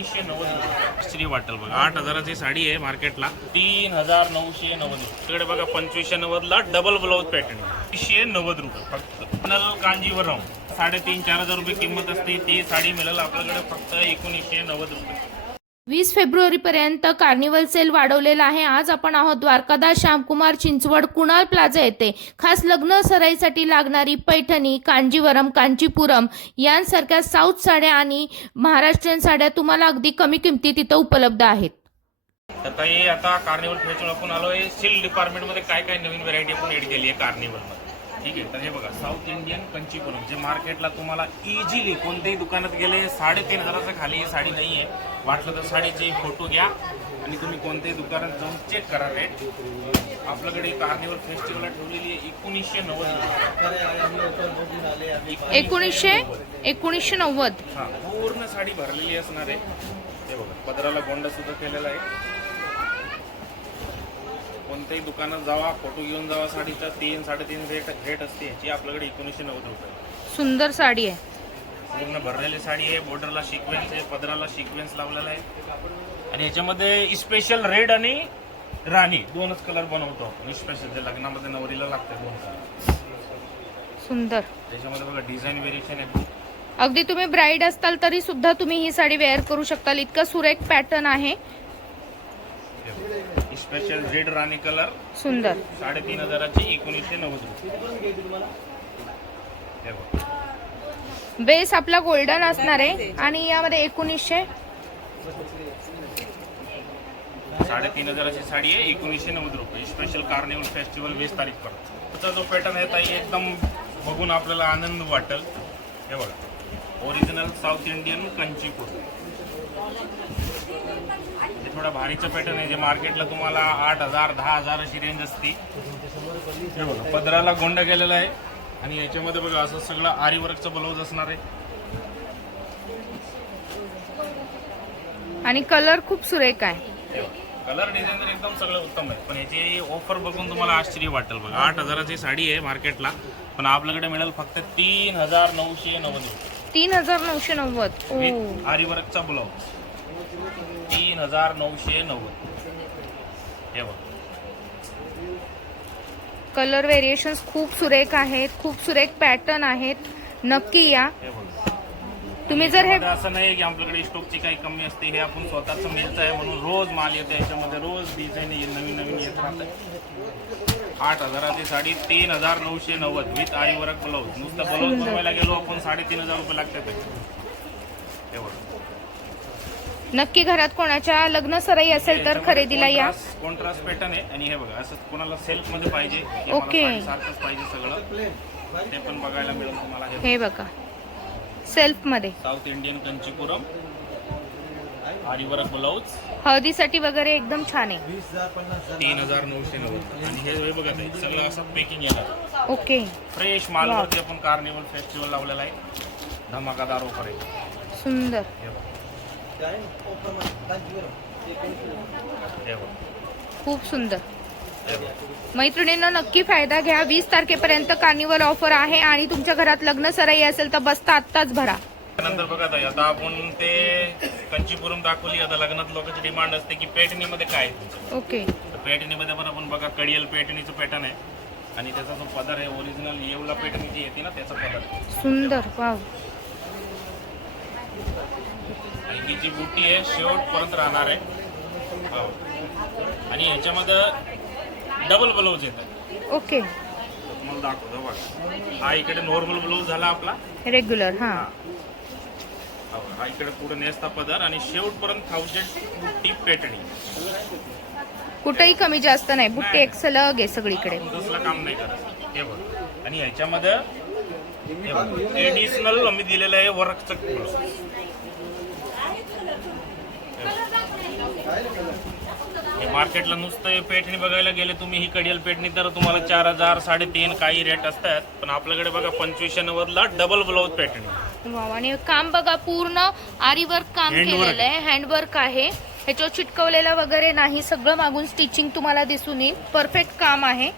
एकोणीसशे नव्वद श्री वाटेल बघा. आठ हजाराची साडी आहे मार्केटला. तीन हजार नऊशे नव्वद. तिकडे बघा पंचवीसशे नव्वदला डबल ब्लाऊज पॅटर्न तीनशे नव्वद रुपये फक्त. नल कांजीवरम. साडेतीन चार हजार रुपये किंमत असते. ती साडी मिळेल आपल्याकडे फक्त एकोणीसशे नव्वद रुपये. वीस फेब्रुवारीपर्यंत कार्निवल सेल वाढवलेला आहे. आज आपण आहोत द्वारकादास श्यामकुमार चिंचवड कुणाल प्लाझा येथे. खास लग्न सराईसाठी लागणारी पैठणी कांजीवरम कांचीपुरम यांसारख्या साऊथ साड्या आणि महाराष्ट्रीयन साड्या तुम्हाला अगदी कमी किमतीत इथं उपलब्ध आहेत. तर आता कार्निवल फेस्टिवल आपण आलोय. सिल्क डिपार्टमेंटमध्ये काय काय नवीन व्हरायटी आपण एड केली आहे कार्निवलमध्ये ठीक आहे तर हे बघा साऊथ इंडियन कंचीपुरम जे मार्केटला तुम्हाला इझिली कोणत्याही दुकानात गेले साडेतीन हजाराच्या खाली ही साडी नाही आहे वाटलं तर साडीचे फोटो घ्या आणि तुम्ही कोणत्याही दुकानात जाऊन चेक करा रेट आपल्याकडे कार्निवल फेस्टिवलला ठेवलेली आहे एकोणीसशे नव्वद. एकोणीसशे एकोणीसशे नव्वद. हा पूर्ण साडी भरलेली असणार आहे. हे बघा पदराला गोंडा सुद्धा केलेला आहे. कोणत्याही दुकानात जावा फोटो घेऊन जावा साडीचा तीन साडेतीन रेट रेट असते याची आपल्याकडे एकोणीसशे नव्वद रुपये. सुंदर साडी आहे. पूर्ण भरलेली साडी आहे बॉर्डरला सिक्वेन्स आहे पदराला सिक्वेन्स लावलेला आहे. आणि याच्यामध्ये स्पेशल रेड आणि राणी दोनच कलर बनवतो आपण. स्पेशल जे लग्नामध्ये नवरीला लागते दोन कलर सुंदर. त्याच्यामध्ये बघा डिझाईन व्हेरिएशन आहे. अगदी तुम्ही ब्राईड असताल तरी सुद्धा तुम्ही ही साडी वेअर करू शकताल. इतका सुरेख पॅटर्न आहे. स्पेशल रेड राणी कलर सुंदर. साडेतीन हजाराची एकोणीसशे नव्वद. बेस आपला गोल्डन असणार आहे. आणि यामध्ये एकोणीसशे? साडेतीन हजाराची साडी आहे एकोणीसशे नव्वद रुपये. स्पेशल कार्निवल फेस्टिवल वीस तारीख पर त्याचा जो पॅटर्न आहे ताई एकदम बघून आपल्याला आनंद वाटेल. हे बघा. Original south Indian Kanchipur. हे थोडा भारीचं पॅटर्न आहे. जे मार्केटला तुम्हाला आठ हजार दहा हजार अशी रेंज असते. हे बघा पदराला गोंडा केलेला आहे. आणि याच्यामध्ये बघा असं सगळं आरी वर्कचं ब्लाऊज असणार आहे. आणि कलर खूप सुरेख आहे. कलर डिझाईन तर एकदम सगळं उत्तम आहे. पण याची ऑफर बघून तुम्हाला आश्चर्य वाटेल बघा. आठ हजाराची साडी आहे मार्केटला पण आपल्याकडे मिळेल फक्त तीन हजार नऊशे नव्वद. तीन हजार नऊशे नव्वद. ओ. विथ आरीवर्कचा ब्लाऊज तीन हजार नऊशे नव्वद. हे बघ. कलर व्हेरिएशन्स खूप सुरेख आहेत खूप सुरेख पॅटर्न आहेत. नक्की या. तुम्ही जर हे असं नाही की आपल्याकडे स्टॉकची काही कमी असते हे आपण स्वतःच मिळतं आहे म्हणून रोज माल येते याच्यामध्ये रोज डिझाईन नवीन नवीन येत राहतं आठ हजाराची साडी तीन हजार नऊशे नव्वद विथ आरी वर्क ब्लाऊज नुसतं ब्लाऊज बनवायला गेलो आपण साडेतीन हजार रुपये लागतात. बघ. नक्की घरात कोणाच्या लग्न सराई असेल तर खरेदीला या. कॉन्ट्रास्ट पॅटर्न आहे. आणि हे बघा असं कोणाला सेल्फमध्ये पाहिजे ओके. सारखंच पाहिजे सगळं. ते पण बघायला मिळेल तुम्हाला हे. हे बघा. सेल्फमध्ये. साऊथ इंडियन कंचीपुरम आरीवर्क ब्लाऊज हळदीसाठी वगैरे एकदम छान आहे. तीन हजार नऊशे नव्वद. आणि हे हे बघा ताई, सगळं असं पॅकिंग येणार. ओके फ्रेश मालवरती आपण कार्निवल फेस्टिवल लावलेला आहे. धमाकादार ऑफर आहे. सुंदर. हे बघा. खूप सुंदर. मैत्रिणींना नक्की फायदा घ्या. वीस तारखेपर्यंत कार्निवल ऑफर आहे आणि तुमच्या घरात लग्न सराई असेल तर बसता आत्ताच भरा. त्यानंतर बघा ताई, आता आपण ते कंचीपुरम दाखवली. आता लग्नात लोकांची डिमांड असते की पेटणीमध्ये काय आहे तुमचं. ओके. तर पेटणीमध्ये पण आपण बघा कडियल पेटणीचं पॅटर्न आहे. आणि त्याचा जो पदर आहे ओरिजिनल येवला पेटणी जी येते ना त्याचा पदर. सुंदर वाव. आणि ही जी बुटी आहे शेवटपर्यंत राहणार आहे. हो. आणि ह्याच्यामध्ये डबल ब्लाऊज येतात. ओके. तुम्हाला दाखवतो बघा. हा इकडे नॉर्मल ब्लाऊज झाला आपला. रेग्युलर हा. हा. हा इकडे पुढे नेसता पदर आणि शेवटपर्यंत थाउजंड बुट्टी पेटणी. कुठेही कमी जास्त नाही. बुट्टी एक सलग आहे सगळीकडे. तसलं काम नाही करत. हे बघ. आणि ह्याच्यामध्ये एडिशनल आम्ही दिलेलं आहे वर्कचं हे मार्केटला नुसतं पेटणी बघायला गेले तुम्ही ही कडियल पेटणी तर तुम्हाला चार हजार साडेतीन काही रेट असतात. पण आपल्याकडे बघा पंचवीसशे नव्वदला डबल ब्लाऊज पेटणी वाव आणि काम बघा पूर्ण आरी वर्क काम Handwork. केलेलं आहे हँडवर्क आहे. ह्याच्यावर चिटकवलेलं वगैरे नाही सगळं मागून स्टिचिंग तुम्हाला दिसून येईल. परफेक्ट काम आहे.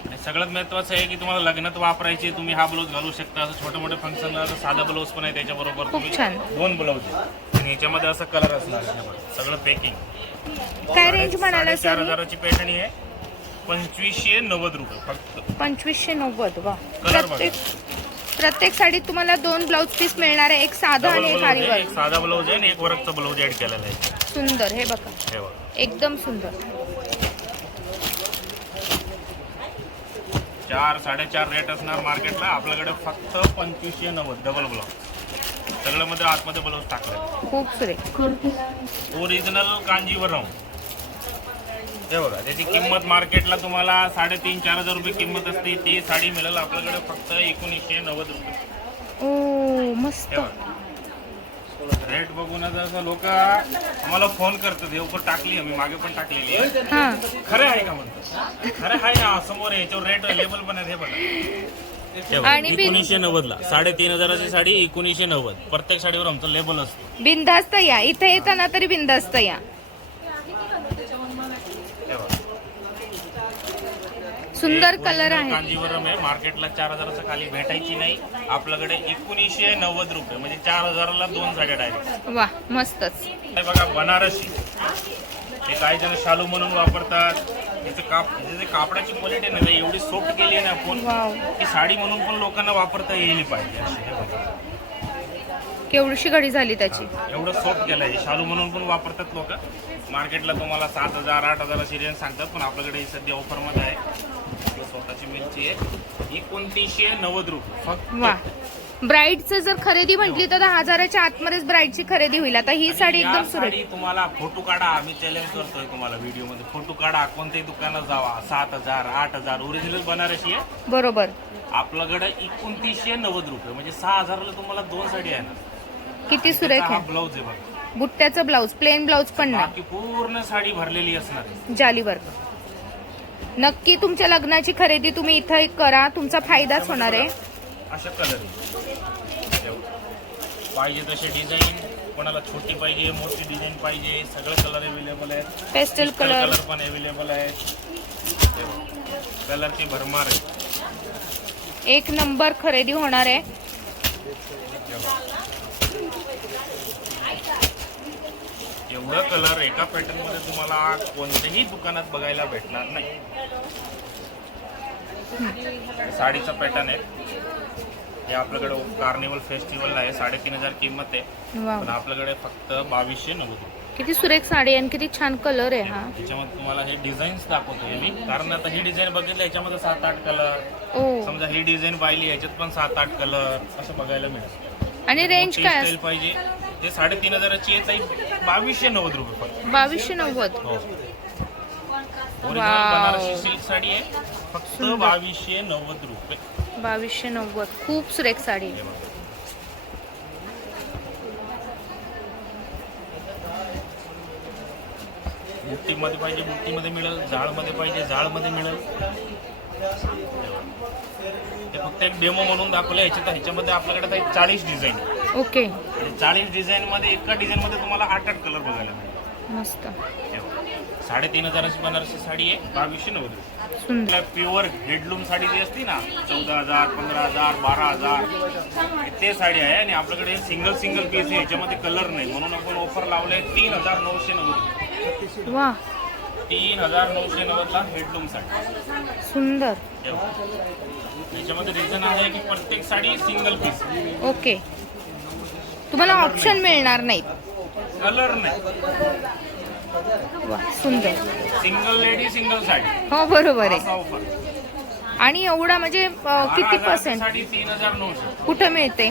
आणि सगळ्यात महत्वाचं आहे की तुम्हाला लग्नात वापरायचे तुम्ही हा ब्लाऊज घालू शकता. असं छोटे मोठे फंक्शन साधा ब्लाऊज पण आहे त्याच्याबरोबर. खूप तुम्ही छान. दोन ब्लाऊज आणि याच्यामध्ये असं कलर असणार. सगळं पॅकिंग काय रेंज म्हणाला चार हजाराची पैठणी आहे. पंचवीसशे नव्वद रुपये फक्त. पंचवीसशे नव्वद वा. कलर प्रत्येक प्रत्येक साडीत तुम्हाला दोन ब्लाऊज पीस मिळणार आहे. एक साधा आणि एक ब्लाऊज आहे आरीवर एक साधा ब्लाऊज आहे आणि एक वर्कचा ब्लाऊज ऍड केलेला आहे. सुंदर हे बघा. हे बघा. एकदम सुंदर. चार साडेचार रेट असणार मार्केटला आपल्याकडे फक्त पंचवीसशे नव्वद डबल ब्लाऊज सगळं मध्ये आतमध्ये ब्लाऊज टाकलं खूप सुरेख ओरिजिनल कांजीवरम. हे बघा त्याची किंमत मार्केटला तुम्हाला साडेतीन चार हजार रुपये किंमत असते. ती साडी मिळेल आपल्याकडे फक्त एकोणीसशे नव्वद रुपये. ओ मस्त. हे बघा. रेट बघून आता असं लोक आम्हाला फोन करतात. हे उपर टाकली आम्ही मागे पण टाकलेली आहे. हा. खरं आहे का म्हणतो खरं आहे ना समोर आहे याच्यावर रेट लेबल पण आहे हे बघा, आणि एकोणीसशे नव्वद ला साडेतीन हजाराची साडी एकोणीसशे नव्वद. प्रत्येक साडीवर आमचं लेबल असतं. बिंदास्त या. इथे येताना तरी बिंदास्त या हे बघा. सुंदर कलर आहे. कांजीवरम आहे. मार्केटला चार हजाराच्या खाली भेटायची नाही. आपल्याकडे एकोणीसशे नव्वद रुपये म्हणजे चार हजाराला दोन साड्या डायरेक्ट वा मस्तच. हे बघा बनारसी. हे काही जण शालू म्हणून वापरतात. याचं काप कापडाची क्वालिटी आहे ना ते एवढी सॉफ्ट केली आहे ना आपण की साडी म्हणून पण लोकांना वापरता येईल पाहिजे. केवढीशी घडी झाली त्याची. एवढं सॉफ्ट केलं आहे शालू म्हणून पण वापरतात लोक. मार्केटला तुम्हाला सात हजार आठ हजाराची रेंज सांगतात पण आपल्याकडे ही सध्या ऑफरमध्ये आहे. स्वतःची मिरची आहे. एकोणतीसशे नव्वद रुपये. फक्त ब्राईडचं जर खरेदी म्हटली तर दहा हजाराच्या आतमध्येच ब्राईडची खरेदी होईल. आता ही साडी एकदम साडी तुम्हाला फोटो काढा. आम्ही चॅलेंज करतोय तुम्हाला व्हिडिओमध्ये फोटो काढा. कोणत्याही दुकानात जावा. सात हजार आठ हजार. ओरिजिनल बनारसी आहे. बरोबर. आपल्याकडे एकोणतीसशे नव्वद रुपये. म्हणजे सहा हजाराला तुम्हाला दोन साडी आहे ना. किती सुरेख आहे. ब्लाऊज आहे बघा. बुट्ट्याचं ब्लाऊज प्लेन ब्लाऊज पण नाही. पूर्ण साडी भरलेली असणार जाली वर्क. नक्की तुमच्या लग्नाची खरेदी तुम्ही इथं करा. तुमचा फायदाच होणार आहे. अशा कलर. पाहिजे तसे डिझाईन कोणाला छोटी पाहिजे मोठी डिझाईन पाहिजे सगळे कलर अवेलेबल आहेत. पेस्टल कलर कलर पण अवेलेबल आहेत. कलरची भरमार आहे. एक नंबर खरेदी होणार आहे. एवढं कलर एका पॅटर्नमध्ये तुम्हाला कोणत्याही दुकानात बघायला भेटणार नाही. साडीचा पॅटर्न आहे. हे आपल्याकडे कार्निवल फेस्टिवल आहे. साडेतीन हजार किंमत आहे. पण आपल्याकडे फक्त बावीसशे नव्वद किती सुरेख साडी आहे आणि किती छान कलर आहे हा. याच्यामध्ये तुम्हाला हे डिझाईन्स दाखवतोय मी. कारण आता ही डिझाईन बघितली याच्यामध्ये सात आठ कलर समजा ही डिझाईन पाहिली याच्यात पण सात आठ कलर असं बघायला मिळेल. आणि रेंज काय पाहिजे. ते साडेतीन हजाराची आहे बावीसशे नव्वद रुपये फक्त. बावीसशे नव्वद. हो. बनारसी सिल्क साडी आहे. फक्त बावीसशे नव्वद रुपये. बावीसशे नव्वद. खूप सुरेख साडी. हे बघा. बुट्टीमध्ये पाहिजे बुट्टीमध्ये मिळेल. जाळमध्ये पाहिजे जाळमध्ये मिळेल. हे फक्त एक डेमो म्हणून दाखवलं ह्याच्यात ह्याच्यामध्ये आपल्याकडे काही चाळीस डिझाईन ओके. आणि चाळीस डिझाईन मध्ये एका डिझाईन मध्ये तुम्हाला आठ आठ कलर बघायला मिळेल मस्त. साडेतीन हजाराची बनारसी साडी आहे बावीसशे नव्वद सुंदर. प्युअर हेडलूम साडी जी असते ना चौदा हजार पंधरा हजार बारा हजार ते साडी आहे आणि आपल्याकडे सिंगल सिंगल पीस आहे याच्यामध्ये कलर नाही. म्हणून आपण ऑफर लावले तीन हजार नऊशे नव्वद वा. तीन हजार नऊशे नव्वदला हेडलूम साडी. सुंदर. याच्यामध्ये रिझन आहे की प्रत्येक साडी सिंगल पीस ओके. तुम्हाला ऑप्शन मिळणार नाहीत. कलर नाही. सुंदर. Single lady single sari. हो बरोबर आहे. आणि एवढा म्हणजे किती पर्सेंट कुठं मिळते.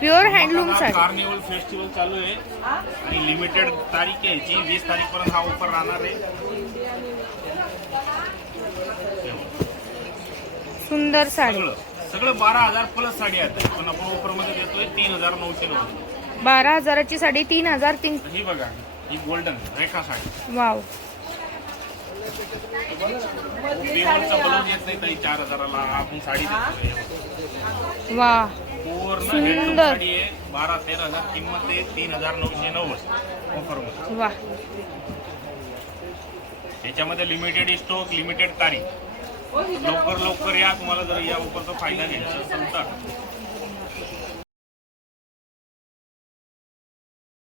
Pure handloom sari. Carnival festival चालू आहे. आणि लिमिटेड तारीख आहे याची वीस तारीख पर्यंत हा ऑफर राहणार आहे. सुंदर साडी. सगळं बारा हजार प्लस साडी आहेत. पण आपण ऑफरमध्ये देतोय तीन हजार नऊशे नव्वद बारा हजाराची साडी तीन हजार तीन ही बघा ही golden Rekha sari. Wow. Blouse येत नाही ताई चार हजाराला आपण साडी. वा. पूर्ण सुंदर. साडी आहे. बारा तेरा हजार किंमत आहे. तीन हजार नऊशे नव्वद ऑफरमध्ये वा. याच्यामध्ये लिमिटेड स्टॉक लिमिटेड तारीख. लवकर लवकर या तुम्हाला जर या उपरचा फायदा घ्यायचा असेल तर.